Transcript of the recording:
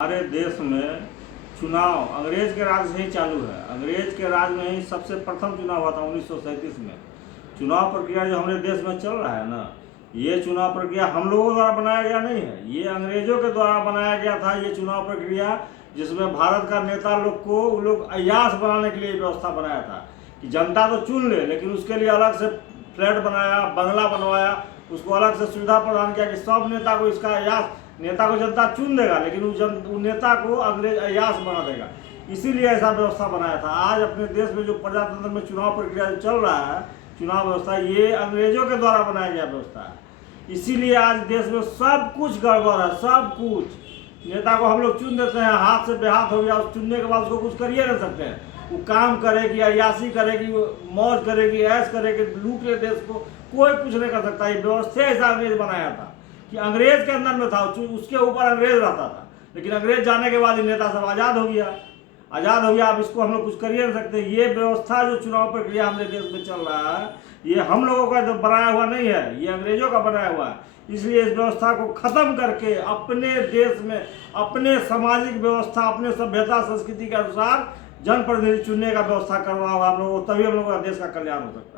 हमारे देश में चुनाव अंग्रेज के राज से ही चालू है। अंग्रेज के राज में ही सबसे प्रथम चुनाव हुआ था 1937 में। चुनाव प्रक्रिया जो हमारे देश में चल रहा है ना, ये चुनाव प्रक्रिया हम लोगों द्वारा बनाया गया नहीं है, ये अंग्रेजों के द्वारा बनाया गया था। ये चुनाव प्रक्रिया जिसमें भारत का नेता लोग को वो लोग अय्याश बनाने के लिए व्यवस्था बनाया था कि जनता तो चुन ले, लेकिन उसके लिए अलग से फ्लैट बनाया, बंगला बनवाया, उसको अलग से सुविधा प्रदान किया कि सब नेता को इसका अय्याश, नेता को जनता चुन देगा लेकिन उस नेता को अंग्रेज अय्याश बना देगा। इसीलिए ऐसा व्यवस्था बनाया था। आज अपने देश में जो प्रजातंत्र में चुनाव प्रक्रिया चल रहा है, चुनाव व्यवस्था, ये अंग्रेजों के द्वारा बनाया गया व्यवस्था है। इसीलिए आज देश में सब कुछ गड़बड़ है, सब कुछ। नेता को हम लोग चुन देते हैं, हाथ से बेहाथ हो गया, उस चुनने के बाद उसको कुछ करिए नहीं सकते हैं। वो काम करेगी, अय्याशी करेगी, मौज करेगी, ऐश करेगी, लूट ले देश को, कोई कुछ नहीं कर सकता। ये व्यवस्था ऐसा अंग्रेज बनाया था कि अंग्रेज के अंदर में था, उसके ऊपर अंग्रेज रहता था। लेकिन अंग्रेज जाने के बाद नेता सब आज़ाद हो गया, आज़ाद हो गया। अब इसको हम लोग कुछ कर ही नहीं सकते। ये व्यवस्था जो चुनाव प्रक्रिया हमारे देश में चल रहा है, ये हम लोगों का जो बनाया हुआ नहीं है, ये अंग्रेजों का बनाया हुआ है। इसलिए इस व्यवस्था को खत्म करके अपने देश में अपने सामाजिक व्यवस्था, अपने सभ्यता संस्कृति के अनुसार जनप्रतिनिधि चुनने का व्यवस्था करना होगा हम लोगों को, तभी हम लोगों का देश का कल्याण हो सकता है।